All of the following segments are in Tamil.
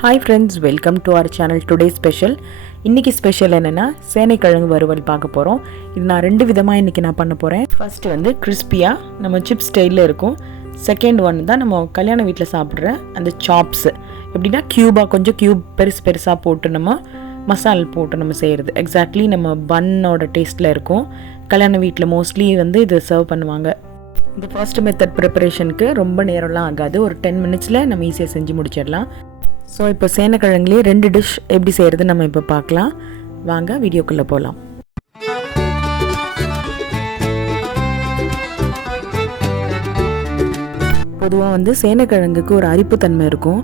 Hi friends, welcome to our channel. Today special. இன்னைக்கு ஸ்பெஷல் என்னன்னா சேனைக்கிழங்கு வறுவல் பார்க்க போறோம். இது நான் ரெண்டு விதமா இன்னைக்கு நான் பண்ண போறேன். ஃபர்ஸ்ட் வந்து கிறிஸ்பியா நம்ம சிப்ஸ் ஸ்டைல்ல இருக்கும். செகண்ட் ஒன் தான் நம்ம கல்யாண வீட்ல சாப்பிடுற அந்த சாப்ஸ். எப்படின்னா கியூபா கொஞ்சம் கியூப் பெருசா போட்டு நம்ம மசாலா போட்டு நம்ம செய்யறது. எக்ஸாக்ட்லி நம்ம பன்னோட டேஸ்ட்ல இருக்கும். கல்யாண வீட்ல மோஸ்ட்லி வந்து இது சர்வ் பண்ணுவாங்க. இந்த ஃபர்ஸ்ட் மெத்தட் ப்ரிப்பரேஷனுக்கு ரொம்ப நேரம்லாம் ஆகாது. ஒரு 10 மினிட்ஸில் நம்ம ஈஸியாக செஞ்சு முடிச்சிடலாம். ஸோ இப்போ சேனைக்கிழங்குலேயே 2 டிஷ் எப்படி செய்கிறது நம்ம இப்போ பார்க்கலாம். வாங்க வீடியோக்குள்ளே போகலாம். பொதுவாக வந்து சேனைக்கிழங்குக்கு ஒரு அரிப்புத்தன்மை இருக்கும்.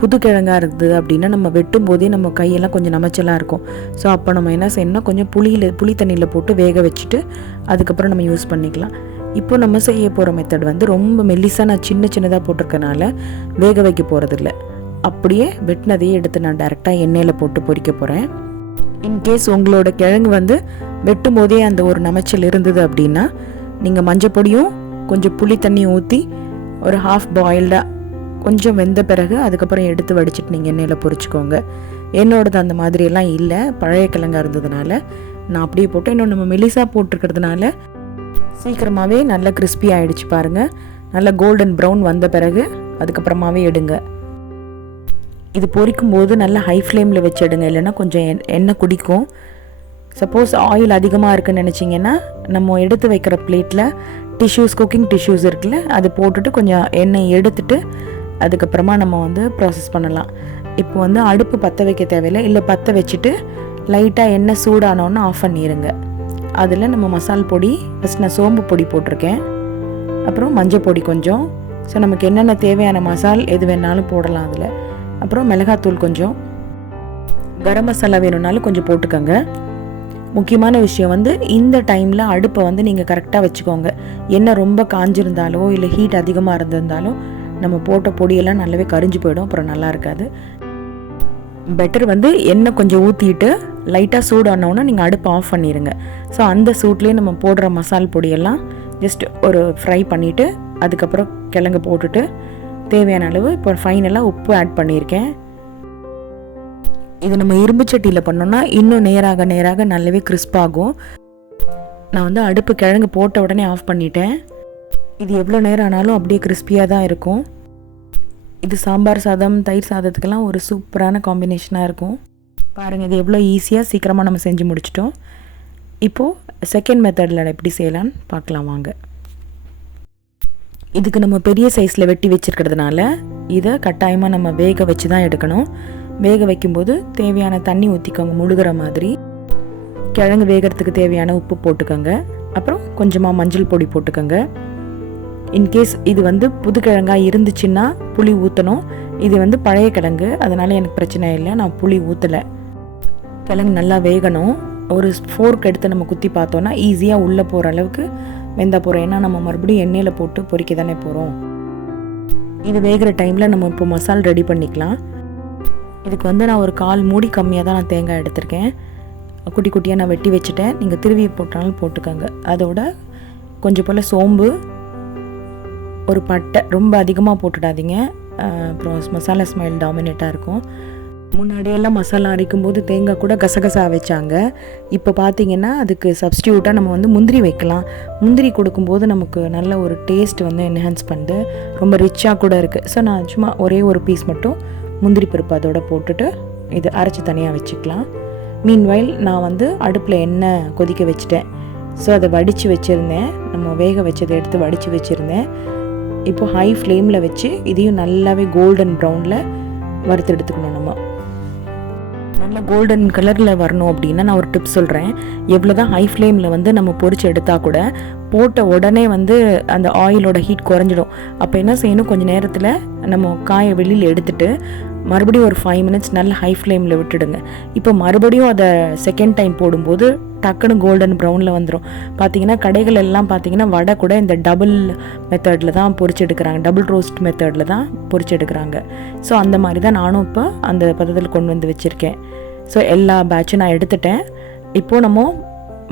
புது கிழங்காக இருக்குது அப்படின்னா நம்ம வெட்டும் போதே நம்ம கையெல்லாம் கொஞ்சம் நமைச்சலாக இருக்கும். ஸோ அப்போ நம்ம என்ன செய்யணும்னா கொஞ்சம் புளி தண்ணியில் போட்டு வேக வச்சுட்டு அதுக்கப்புறம் நம்ம யூஸ் பண்ணிக்கலாம். இப்போ நம்ம செய்ய போகிற மெத்தட் வந்து ரொம்ப மெல்லிசாக நான் சின்னதாக போட்டிருக்கனால வேக வைக்க போகிறதில்ல. அப்படியே வெட்டினதையே எடுத்து நான் டைரெக்டாக எண்ணெயில் போட்டு பொரிக்க போகிறேன். இன்கேஸ் உங்களோட கிழங்கு வந்து வெட்டும் போதே அந்த ஒரு நமைச்சல் இருந்தது அப்படின்னா நீங்கள் மஞ்சள் பொடியும் கொஞ்சம் புளி தண்ணியும் ஊற்றி ஒரு ஹாஃப் பாயில்டாக கொஞ்சம் வெந்த பிறகு அதுக்கப்புறம் எடுத்து வடிச்சிட்டு நீங்கள் எண்ணெயில் பொரிச்சிக்கோங்க. என்னோடது அந்த மாதிரியெல்லாம் இல்லை, பழைய கிழங்காக இருந்ததுனால நான் அப்படியே போட்டு இன்னும் நம்ம மெலிசாக போட்டிருக்கிறதுனால சீக்கிரமாகவே நல்லா கிறிஸ்பி ஆகிடுச்சு பாருங்கள். நல்லா கோல்டன் ப்ரௌன் வந்த பிறகு அதுக்கப்புறமாவே எடுங்க. இது பொரிக்கும் போது நல்லா ஹை ஃப்ளேமில் வச்சு எடுங்க, இல்லைன்னா கொஞ்சம் எண்ணெய் குடிக்கும். சப்போஸ் ஆயில் அதிகமாக இருக்குன்னு நினச்சிங்கன்னா நம்ம எடுத்து வைக்கிற பிளேட்டில் குக்கிங் டிஷ்யூஸ் இருக்குல்ல, அது போட்டுட்டு கொஞ்சம் எண்ணெய் எடுத்துட்டு அதுக்கப்புறமா நம்ம வந்து ப்ராசஸ் பண்ணலாம். இப்போ வந்து அடுப்பு பற்ற வைக்க தேவையில்லை, இல்லை பற்ற வச்சுட்டு லைட்டாக எண்ணெய் சூடானோன்னு ஆஃப் பண்ணிடுங்க. அதில் நம்ம மசால் பொடி ஃபஸ்ட் நான் சோம்பு பொடி போட்டிருக்கேன், அப்புறம் மஞ்சள் பொடி கொஞ்சம். ஸோ நமக்கு என்னென்ன தேவையான மசால் எது வேணாலும் போடலாம் அதில். அப்புறம் மிளகாத்தூள் கொஞ்சம், கரம் மசாலா வேணும்னாலும் கொஞ்சம் போட்டுக்கோங்க. முக்கியமான விஷயம் வந்து இந்த டைமில் அடுப்பை வந்து நீங்கள் கரெக்டாக வச்சுக்கோங்க. எண்ணெய் ரொம்ப காஞ்சிருந்தாலோ இல்லை ஹீட் அதிகமாக இருந்திருந்தாலோ நம்ம போட்ட பொடியெல்லாம் நல்லாவே கரிஞ்சு போயிடும், அப்புறம் நல்லா இருக்காது. பெட்டர் வந்து எண்ணெய் கொஞ்சம் ஊற்றிட்டு லைட்டாக சூடானோன்னா நீங்கள் அடுப்பை ஆஃப் பண்ணிடுங்க. ஸோ அந்த சூட்லேயே நம்ம போடுற மசால் பொடியெல்லாம் ஜஸ்ட் ஒரு ஃப்ரை பண்ணிவிட்டு அதுக்கப்புறம் கிழங்கு போட்டுட்டு தேவையான அளவு இப்போ ஃபைனலாக உப்பு ஆட் பண்ணியிருக்கேன். இது நம்ம இரும்பு சட்டியில் பண்ணோன்னா இன்னும் நேராக நல்லாவே கிறிஸ்பாகும். நான் வந்து அடுப்பு கிழங்கு போட்ட உடனே ஆஃப் பண்ணிட்டேன். இது எவ்வளோ நேரம் ஆனாலும் அப்படியே கிறிஸ்பியாக தான் இருக்கும். இது சாம்பார் சாதம், தயிர் சாதத்துக்கெல்லாம் ஒரு சூப்பரான காம்பினேஷனாக இருக்கும். பாருங்கள், இது எவ்வளோ ஈஸியாக சீக்கிரமாக நம்ம செஞ்சு முடிச்சிட்டோம். இப்போது செகண்ட் மெத்தடில் எப்படி செய்யலான்னு பார்க்கலாம் வாங்க. இதுக்கு நம்ம பெரிய சைஸில் வெட்டி வச்சுருக்கிறதுனால இதை கட்டாயமாக நம்ம வேக வச்சு தான் எடுக்கணும். வேக வைக்கும்போது தேவையான தண்ணி ஊற்றிக்கோங்க, முழுகிற மாதிரி. கிழங்கு வேகிறதுக்கு தேவையான உப்பு போட்டுக்கோங்க, அப்புறம் கொஞ்சமாக மஞ்சள் பொடி போட்டுக்கோங்க. இன்கேஸ் இது வந்து புது கிழங்காக இருந்துச்சுன்னா புளி ஊற்றணும். இது வந்து பழைய கிழங்கு, அதனால் எனக்கு பிரச்சனை இல்லை, நான் புளி ஊற்றலை. கிழங்கு நல்லா வேகணும். ஒரு ஃபோர்க் எடுத்து நம்ம குத்தி பார்த்தோன்னா ஈஸியாக உள்ளே போகிற அளவுக்கு வெந்தா போகிறோம். ஏன்னா நம்ம மறுபடியும் எண்ணெயில் போட்டு பொரிக்க தானே போகிறோம். இது வேகிற டைமில் நம்ம இப்போ மசால் ரெடி பண்ணிக்கலாம். இதுக்கு வந்து நான் ஒரு 1/4 மூடி கம்மியாக தான் நான் தேங்காய் எடுத்திருக்கேன். குட்டி குட்டியாக நான் வெட்டி வச்சுட்டேன். நீங்கள் திருவி போட்டாலும் போட்டுக்கோங்க. அதோட கொஞ்சம் போல் சோம்பு, ஒரு பட்டை, ரொம்ப அதிகமாக போட்டுடாதீங்க, அப்புறம் மசாலா ஸ்மெல் டாமினேட்டாக இருக்கும். முன்னாடியெல்லாம் மசாலா அரைக்கும் போது தேங்காய் கூட கசகசா வச்சாங்க. இப்போ பார்த்தீங்கன்னா அதுக்கு சப்ஸ்டியூட்டாக நம்ம வந்து முந்திரி வைக்கலாம். முந்திரி கொடுக்கும்போது நமக்கு நல்ல ஒரு டேஸ்ட் வந்து என்ஹான்ஸ் பண்ணுது, ரொம்ப ரிச்சாக கூட இருக்குது. ஸோ நான் சும்மா ஒரே ஒரு பீஸ் மட்டும் முந்திரி பருப்பு அதோட போட்டுட்டு இது அரைச்சி தனியாக வச்சுக்கலாம். மீன்வைல் நான் வந்து அடுப்பில் எண்ணெய் கொதிக்க வச்சுட்டேன். ஸோ அதை வடித்து வச்சுருந்தேன், நம்ம வேக வச்சதை எடுத்து வடித்து வச்சுருந்தேன். இப்போ ஹை ஃப்ளேமில் வச்சு இதையும் நல்லாவே கோல்டன் ப்ரௌனில் வறுத்து எடுத்துக்கணும். நம்ம நல்ல கோல்டன் கலரில் வரணும் அப்படின்னா நான் ஒரு டிப் சொல்கிறேன். எவ்வளோ தான் ஹை ஃப்ளேமில் வந்து நம்ம பொரிச்சு எடுத்தால் கூட போட்ட உடனே வந்து அந்த ஆயிலோட ஹீட் குறைஞ்சிடும். அப்போ என்ன செய்யணும், கொஞ்சம் நேரத்தில் நம்ம காயை வெளியில் எடுத்துட்டு மறுபடியும் ஒரு 5 மினிட்ஸ் நல்ல ஹை ஃப்ளேமில் விட்டுடுங்க. இப்போ மறுபடியும் அதை செகண்ட் டைம் போடும்போது டக்குன்னு கோல்டன் ப்ரௌனில் வந்துடும். பார்த்தீங்கன்னா கடைகள் எல்லாம் பார்த்தீங்கன்னா வடை கூட இந்த டபுள் மெத்தடில் தான் பொரிச்சு எடுக்கிறாங்க, டபுள் ரோஸ்ட் மெத்தடில் தான் பொரிச்சு எடுக்கிறாங்க. ஸோ அந்த மாதிரி தான் நானும் இப்போ அந்த பதத்தில் கொண்டு வந்து வச்சுருக்கேன். ஸோ எல்லா பேட்சும் நான் எடுத்துட்டேன். இப்போது நம்ம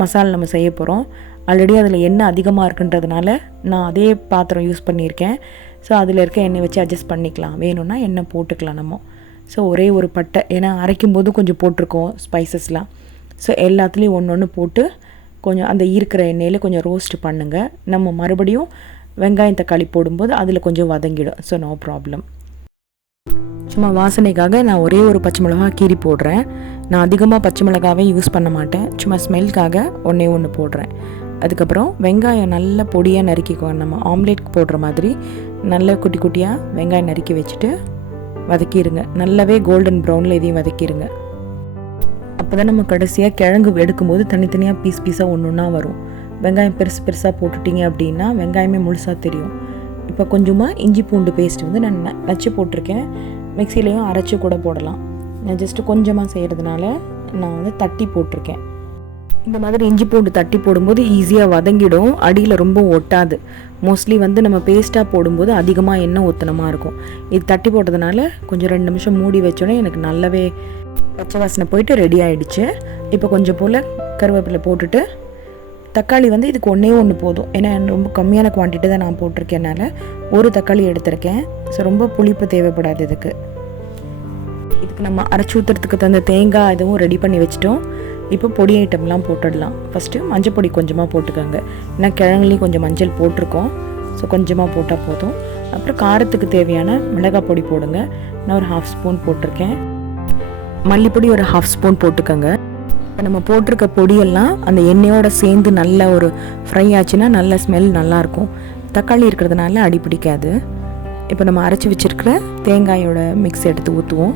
மசாலா நம்ம செய்ய போகிறோம். ஆல்ரெடி அதில் எண்ணெய் அதிகமாக இருக்குன்றதுனால நான் அதே பாத்திரம் யூஸ் பண்ணியிருக்கேன். ஸோ அதில் இருக்க எண்ணெய் வச்சு அட்ஜஸ்ட் பண்ணிக்கலாம். வேணும்னா எண்ணெய் போட்டுக்கலாம். நம்ம ஸோ ஒரே ஒரு பட்டை, ஏன்னா அரைக்கும் போது கொஞ்சம் போட்டிருக்கோம் ஸ்பைசஸ்லாம். ஸோ எல்லாத்துலேயும் ஒன்று ஒன்று போட்டு கொஞ்சம் அந்த இருக்கிற எண்ணெயில் கொஞ்சம் ரோஸ்ட் பண்ணுங்கள். நம்ம மறுபடியும் வெங்காயம் தக்காளி போடும்போது அதில் கொஞ்சம் வதங்கிடும். So no problem. சும்மா வாசனைக்காக நான் ஒரே ஒரு பச்சை மிளகா கீரி போடுறேன். நான் அதிகமாக பச்சை மிளகாவே யூஸ் பண்ண மாட்டேன், சும்மா ஸ்மெல்க்காக ஒன்று போடுறேன். அதுக்கப்புறம் வெங்காயம் நல்லா பொடியாக நறுக்கிக்குவோம். நம்ம ஆம்லேட் போடுற மாதிரி நல்லா குட்டி குட்டியாக வெங்காயம் நறுக்கி வச்சுட்டு வதக்கிடுங்க. நல்லாவே கோல்டன் ப்ரௌனில் இதையும் வதக்கிடுங்க. அப்போ தான் நம்ம கடைசியாக கிழங்கு எடுக்கும்போது தனித்தனியாக பீஸாக ஒன்று ஒன்றா வரும். வெங்காயம் பெருசாக போட்டுட்டிங்க அப்படின்னா வெங்காயமே முழுசாக தெரியும். இப்போ கொஞ்சமாக இஞ்சி பூண்டு பேஸ்ட் வந்து நான் நச்சு போட்டிருக்கேன். மிக்சிலையும் அரைச்சி கூட போடலாம். நான் ஜஸ்ட்டு கொஞ்சமாக செய்கிறதுனால நான் வந்து தட்டி போட்டிருக்கேன். இந்த மாதிரி இஞ்சி பூண்டு தட்டி போடும்போது ஈஸியாக வதங்கிடும், அடியில் ரொம்ப ஒட்டாது. மோஸ்ட்லி வந்து நம்ம பேஸ்ட்டாக போடும்போது அதிகமாக எண்ணெய் ஊற்றனமாக இருக்கும். இது தட்டி போட்டதுனால கொஞ்சம் 2 நிமிஷம் மூடி வச்சோன்னே எனக்கு நல்லாவே பச்சை வாசனை போயிட்டு ரெடி ஆகிடுச்சு. இப்போ கொஞ்சம் போல் கருவேப்பிலை போட்டுட்டு தக்காளி வந்து இதுக்கு ஒன்று போதும். ஏன்னா ரொம்ப கம்மியான குவான்டிட்டி தான் நான் போட்டிருக்கேனால ஒரு தக்காளி எடுத்திருக்கேன். ஸோ ரொம்ப புளிப்பு தேவைப்படாது இதுக்கு. இதுக்கு நம்ம அரைச்சி ஊற்றுறதுக்கு தந்த தேங்காய் இதுவும் ரெடி பண்ணி வச்சுட்டோம். இப்போ பொடி ஐட்டம்லாம் போட்டுடலாம். ஃபஸ்ட்டு மஞ்சள் பொடி கொஞ்சமாக போட்டுக்கோங்க, ஏன்னா கிழங்குலேயும் கொஞ்சம் மஞ்சள் போட்டிருக்கோம். ஸோ கொஞ்சமாக போட்டால் போதும். அப்புறம் காரத்துக்கு தேவையான மிளகாய் பொடி போடுங்க. நான் ஒரு 1/2 ஸ்பூன் போட்டிருக்கேன். மல்லிப்பொடி ஒரு 1/2 ஸ்பூன் போட்டுக்கோங்க. இப்போ நம்ம போட்டிருக்க பொடியெல்லாம் அந்த எண்ணெயோடு சேர்ந்து நல்ல ஒரு ஃப்ரை ஆச்சுன்னா நல்ல ஸ்மெல் நல்லாயிருக்கும். தக்காளி இருக்கிறதுனால அடி பிடிக்காது. இப்போ நம்ம அரைச்சி வச்சுருக்கிற தேங்காயோட மிக்ஸ் எடுத்து ஊற்றுவோம்.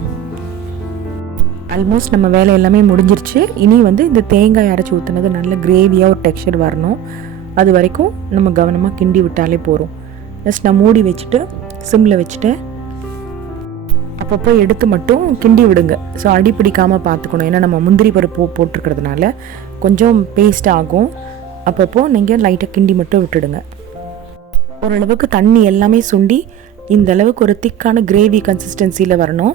ஆல்மோஸ்ட் நம்ம வேலை எல்லாமே முடிஞ்சிருச்சு. இனி வந்து இந்த தேங்காய் அரைச்சி ஊற்றுனது நல்ல கிரேவியாக ஒரு டெக்ஸ்சர் வரணும். அது வரைக்கும் நம்ம கவனமாக கிண்டி விட்டாலே போகிறோம். ஜஸ்ட் நான் மூடி வச்சுட்டு சிம்மில் வச்சுட்டு அப்பப்போ எடுத்து மட்டும் கிண்டி விடுங்க. ஸோ அடி பிடிக்காமல் பார்த்துக்கணும். ஏன்னா நம்ம முந்திரி பருப்பு போட்டிருக்கிறதுனால கொஞ்சம் பேஸ்ட் ஆகும். அப்பப்போ நீங்கள் லைட்டாக கிண்டி மட்டும் விட்டுடுங்க. ஓரளவுக்கு தண்ணி எல்லாமே சுண்டி இந்த அளவுக்கு ஒரு திக்கான கிரேவி கன்சிஸ்டன்சியில் வரணும்.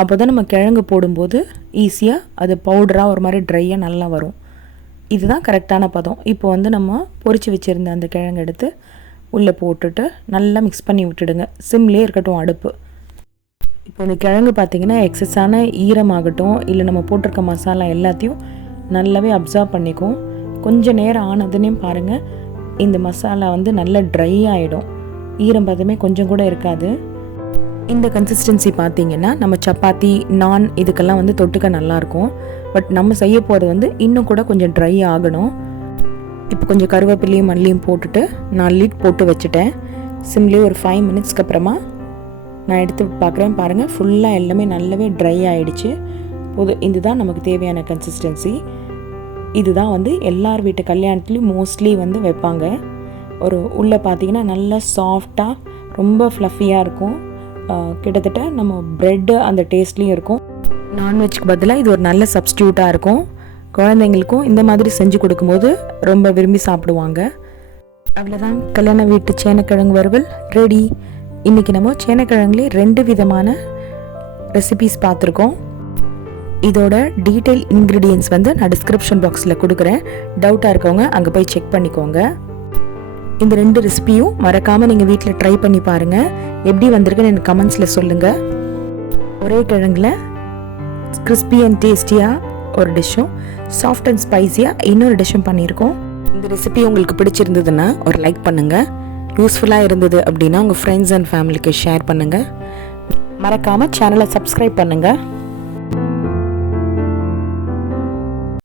அப்போ தான் நம்ம கிழங்கு போடும்போது ஈஸியாக அது பவுடராக ஒரு மாதிரி ட்ரையாக நல்லா வரும். இதுதான் கரெக்டான பதம். இப்போ வந்து நம்ம பொரிச்சு வச்சுருந்த அந்த கிழங்கு எடுத்து உள்ளே போட்டுட்டு நல்லா மிக்ஸ் பண்ணி விட்டுடுங்க. சிம்லேயே இருக்கட்டும் அடுப்பு. இப்போ இந்த கிழங்கு பார்த்திங்கன்னா எக்ஸஸான ஈரமாகட்டும் இல்லை நம்ம போட்டிருக்க மசாலா எல்லாத்தையும் நல்லாவே அப்சர்வ் பண்ணிக்கும். கொஞ்சம் நேரம் ஆனதுன்னே பாருங்கள், இந்த மசாலா வந்து நல்லா ட்ரை ஆகிடும். ஈரம் பதமே கொஞ்சம் கூட இருக்காது. இந்த கன்சிஸ்டன்சி பார்த்திங்கன்னா நம்ம சப்பாத்தி நான் இதுக்கெல்லாம் வந்து தொட்டுக்க நல்லாயிருக்கும். பட் நம்ம செய்ய போகிறது வந்து இன்னும் கூட கொஞ்சம் ட்ரை ஆகணும். இப்போ கொஞ்சம் கருவேப்பிலையும் மல்லியும் போட்டுட்டு நான் லிட் போட்டு வச்சுட்டேன். சிம்லேயே ஒரு 5 மினிட்ஸ்க்கு அப்புறமா நான் எடுத்து பார்க்குறேன். பாருங்கள், ஃபுல்லாக எல்லாமே நல்லாவே ட்ரை ஆகிடுச்சு. போதும், இதுதான் நமக்கு தேவையான கன்சிஸ்டன்சி. இதுதான் வந்து எல்லார் வீட்டு கல்யாணத்துலேயும் மோஸ்ட்லி வந்து வைப்பாங்க. ஒரு உள்ளே பார்த்திங்கன்னா நல்லா சாஃப்டாக ரொம்ப ஃப்ளஃபியாக இருக்கும். கிட்டத்தட்ட நம்ம ப்ரெட்டு அந்த டேஸ்ட்லேயும் இருக்கும். நான்வெஜ்க்கு பதிலாக இது ஒரு நல்ல சப்ஸ்டியூட்டாக இருக்கும். குழந்தைங்களுக்கும் இந்த மாதிரி செஞ்சு கொடுக்கும்போது ரொம்ப விரும்பி சாப்பிடுவாங்க. அவ்வளோதான், கல்யாண வீட்டு சேனக்கிழங்கு வறுவல் ரெடி. இன்றைக்கி நம்ம சேனக்கிழங்குலேயே 2 விதமான ரெசிபீஸ் பார்த்துருக்கோம். இதோட டீட்டெயில் இன்க்ரீடியன்ஸ் வந்து நான் டிஸ்கிரிப்ஷன் பாக்ஸில் கொடுக்குறேன். டவுட்டாக இருக்கவங்க அங்கே போய் செக் பண்ணிக்கோங்க. இந்த 2 ரெசிபியும் மறக்காமல் நீங்கள் வீட்டில் ட்ரை பண்ணி பாருங்கள். எப்படி வந்திருக்குன்னு எனக்கு கமெண்ட்ஸில் சொல்லுங்கள். ஒரே கிழங்குல கிறிஸ்பி அண்ட் டேஸ்டியாக ஒரு டிஷ்ஷும் சாஃப்ட் அண்ட் ஸ்பைஸியாக இன்னொரு டிஷ்ஷும் பண்ணியிருக்கோம். இந்த ரெசிபி உங்களுக்கு பிடிச்சிருந்ததுன்னா ஒரு லைக் பண்ணுங்கள். யூஸ்ஃபுல்லாக இருந்தது அப்படின்னா உங்கள் ஃப்ரெண்ட்ஸ் அண்ட் ஃபேமிலிக்கு ஷேர் பண்ணுங்கள். மறக்காமல் சேனலை சப்ஸ்கிரைப் பண்ணுங்கள்.